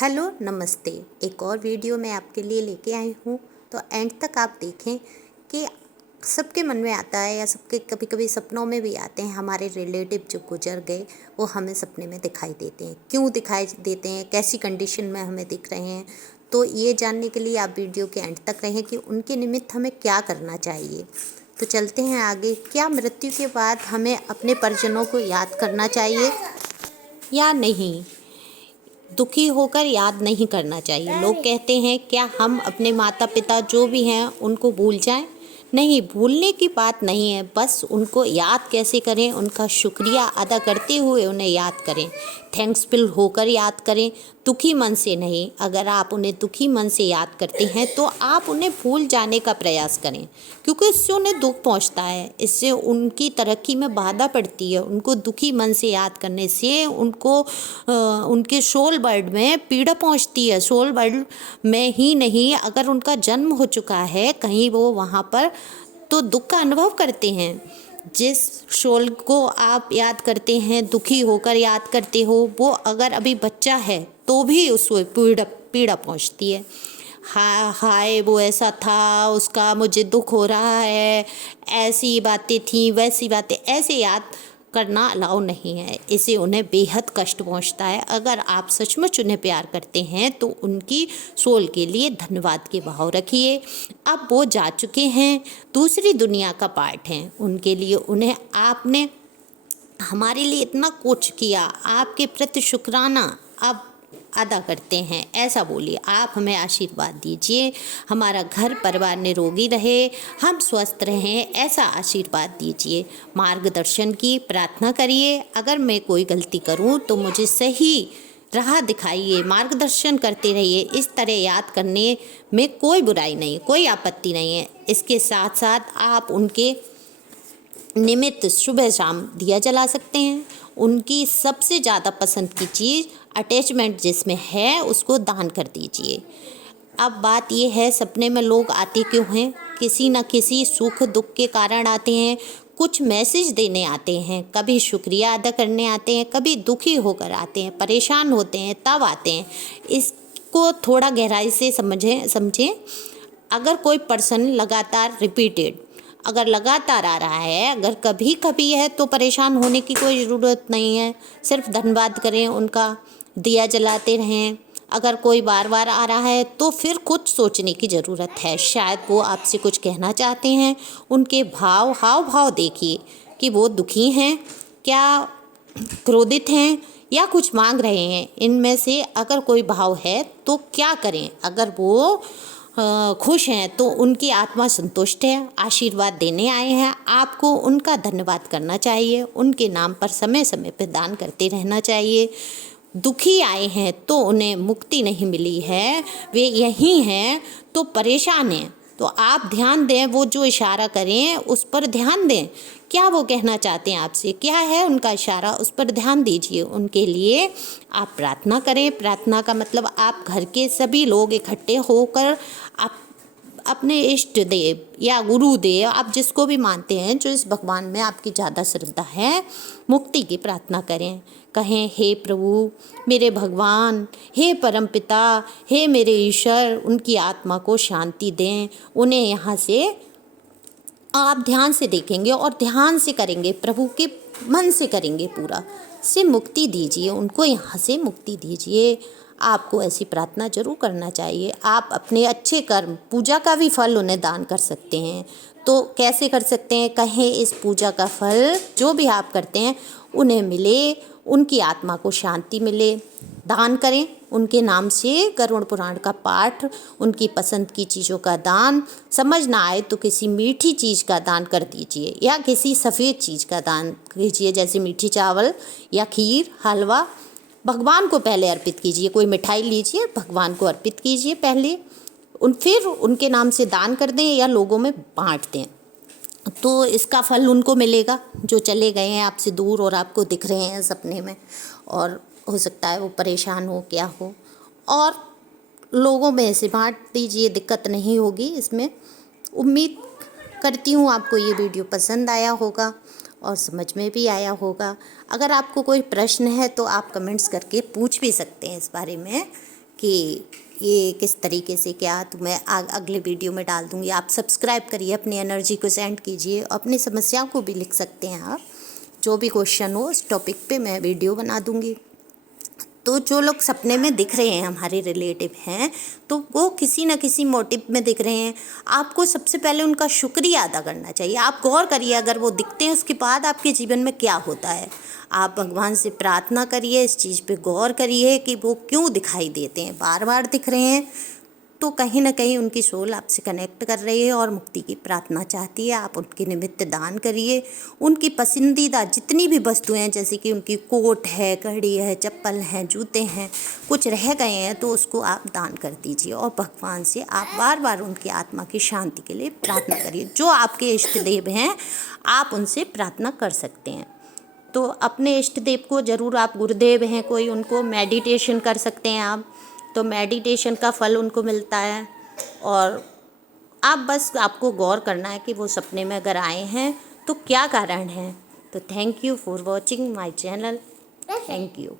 Hello नमस्ते। एक और वीडियो मैं आपके लिए लेके आई हूँ, तो एंड तक आप देखें कि सबके मन में आता है या सबके कभी कभी सपनों में भी आते हैं। हमारे रिलेटिव जो गुजर गए वो हमें सपने में दिखाई देते हैं। क्यों दिखाई देते हैं, कैसी कंडीशन में हमें दिख रहे हैं, तो ये जानने के लिए आप वीडियो के एंड तक रहें कि उनके निमित्त हमें क्या करना चाहिए। तो चलते हैं आगे। क्या मृत्यु के बाद हमें अपने परिजनों को याद करना चाहिए या नहीं? दुखी होकर याद नहीं करना चाहिए। लोग कहते हैं क्या हम अपने माता पिता जो भी हैं उनको भूल जाएं? नहीं, भूलने की बात नहीं है, बस उनको याद कैसे करें, उनका शुक्रिया अदा करते हुए उन्हें याद करें, थैंक्सफुल होकर याद करें, दुखी मन से नहीं। अगर आप उन्हें दुखी मन से याद करते हैं तो आप उन्हें भूल जाने का प्रयास करें, क्योंकि इससे उन्हें दुख पहुंचता है, इससे उनकी तरक्की में बाधा पड़ती है। उनको दुखी मन से याद करने से उनको उनके सोल वर्ल्ड में पीड़ा पहुंचती है। सोल वर्ल्ड में ही नहीं, अगर उनका जन्म हो चुका है कहीं वो वहाँ पर, तो दुख का अनुभव करते हैं। जिस सोल को आप याद करते हैं, दुखी होकर याद करते हो, वो अगर अभी बच्चा है तो भी उसको पीड़ा पहुंचती है। हाय वो ऐसा था, उसका मुझे दुख हो रहा है, ऐसी बातें थी, वैसी बातें, ऐसे याद करना अलाउ नहीं है। इससे उन्हें बेहद कष्ट पहुंचता है। अगर आप सचमुच उन्हें प्यार करते हैं तो उनकी सोल के लिए धन्यवाद के भाव रखिए। अब वो जा चुके हैं, दूसरी दुनिया का पार्ट हैं, उनके लिए उन्हें आपने हमारे लिए इतना कुछ किया, आपके प्रति शुक्राना अब अदा करते हैं, ऐसा बोलिए। आप हमें आशीर्वाद दीजिए, हमारा घर परिवार निरोगी रहे, हम स्वस्थ रहें, ऐसा आशीर्वाद दीजिए। मार्गदर्शन की प्रार्थना करिए। अगर मैं कोई गलती करूं तो मुझे सही राह दिखाइए, मार्गदर्शन करते रहिए। इस तरह याद करने में कोई बुराई नहीं, कोई आपत्ति नहीं है। इसके साथ साथ आप उनके निमित्त सुबह शाम दिया जला सकते हैं। उनकी सबसे ज़्यादा पसंद की चीज़ अटैचमेंट जिसमें है उसको दान कर दीजिए। अब बात ये है, सपने में लोग आते क्यों हैं? किसी न किसी सुख दुख के कारण आते हैं, कुछ मैसेज देने आते हैं, कभी शुक्रिया अदा करने आते हैं, कभी दुखी होकर आते हैं, परेशान होते हैं तब आते हैं। इसको थोड़ा गहराई से समझें। अगर कोई पर्सन लगातार अगर लगातार आ रहा है, अगर कभी कभी है, तो परेशान होने की कोई ज़रूरत नहीं है। सिर्फ धन्यवाद करें, उनका दिया जलाते रहें। अगर कोई बार बार आ रहा है तो फिर कुछ सोचने की ज़रूरत है, शायद वो आपसे कुछ कहना चाहते हैं। उनके हाव भाव देखिए कि वो दुखी हैं, क्या क्रोधित हैं, या कुछ मांग रहे हैं। इनमें से अगर कोई भाव है तो क्या करें? अगर वो खुश हैं तो उनकी आत्मा संतुष्ट है, आशीर्वाद देने आए हैं, आपको उनका धन्यवाद करना चाहिए। उनके नाम पर समय समय पर दान करते रहना चाहिए। दुखी आए हैं तो उन्हें मुक्ति नहीं मिली है, वे यहीं हैं तो परेशान हैं, तो आप ध्यान दें, वो जो इशारा करें उस पर ध्यान दें। क्या वो कहना चाहते हैं आपसे, क्या है उनका इशारा, उस पर ध्यान दीजिए। उनके लिए आप प्रार्थना करें। प्रार्थना का मतलब आप घर के सभी लोग इकट्ठे होकर आप अपने इष्ट देव या गुरुदेव, आप जिसको भी मानते हैं, जो इस भगवान में आपकी ज़्यादा श्रद्धा है, मुक्ति की प्रार्थना करें। कहें, हे प्रभु, मेरे भगवान, हे परमपिता, हे मेरे ईश्वर, उनकी आत्मा को शांति दें। उन्हें यहाँ से आप ध्यान से देखेंगे और ध्यान से करेंगे, प्रभु के मन से करेंगे, पूरा से मुक्ति दीजिए, उनको यहाँ से मुक्ति दीजिए। आपको ऐसी प्रार्थना जरूर करना चाहिए। आप अपने अच्छे कर्म, पूजा का भी फल उन्हें दान कर सकते हैं। तो कैसे कर सकते हैं? कहें, इस पूजा का फल जो भी आप करते हैं उन्हें मिले, उनकी आत्मा को शांति मिले। दान करें उनके नाम से, गरुड़ पुराण का पाठ, उनकी पसंद की चीज़ों का दान। समझ ना आए तो किसी मीठी चीज़ का दान कर दीजिए, या किसी सफ़ेद चीज़ का दान कीजिए, जैसे मीठी चावल या खीर, हलवा। भगवान को पहले अर्पित कीजिए। कोई मिठाई लीजिए, भगवान को अर्पित कीजिए पहले, फिर उनके नाम से दान कर दें या लोगों में बांट दें, तो इसका फल उनको मिलेगा जो चले गए हैं आपसे दूर और आपको दिख रहे हैं सपने में। और हो सकता है वो परेशान हो, क्या हो, और लोगों में ऐसे बांट दीजिए, दिक्कत नहीं होगी इसमें। उम्मीद करती हूँ आपको ये वीडियो पसंद आया होगा और समझ में भी आया होगा। अगर आपको कोई प्रश्न है तो आप कमेंट्स करके पूछ भी सकते हैं इस बारे में कि ये किस तरीके से क्या, तो मैं अगले वीडियो में डाल दूँगी। आप सब्सक्राइब करिए, अपनी एनर्जी को सेंड कीजिए, अपनी समस्याओं को भी लिख सकते हैं आप। जो भी क्वेश्चन हो उस टॉपिक पे मैं वीडियो बना दूँगी। तो जो लोग सपने में दिख रहे हैं हमारे रिलेटिव हैं, तो वो किसी न किसी मोटिव में दिख रहे हैं। आपको सबसे पहले उनका शुक्रिया अदा करना चाहिए। आप गौर करिए, अगर वो दिखते हैं उसके बाद आपके जीवन में क्या होता है। आप भगवान से प्रार्थना करिए, इस चीज़ पे गौर करिए कि वो क्यों दिखाई देते हैं, बार बार दिख रहे हैं, तो कहीं ना कहीं उनकी सोल आपसे कनेक्ट कर रही है और मुक्ति की प्रार्थना चाहती है। आप उनके निमित्त दान करिए। उनकी पसंदीदा जितनी भी वस्तुएं हैं, जैसे कि उनकी कोट है, घड़ी है, चप्पल हैं, जूते हैं, कुछ रह गए हैं तो उसको आप दान कर दीजिए। और भगवान से आप बार बार उनकी आत्मा की शांति के लिए प्रार्थना करिए। जो आपके इष्ट देव हैं आप उनसे प्रार्थना कर सकते हैं। तो अपने इष्ट देव को ज़रूर, आप गुरुदेव हैं कोई, उनको मेडिटेशन कर सकते हैं आप, तो मेडिटेशन का फल उनको मिलता है। और आप बस, आपको गौर करना है कि वो सपने में अगर आए हैं तो क्या कारण है। तो thank you for watching my channel. Thank you.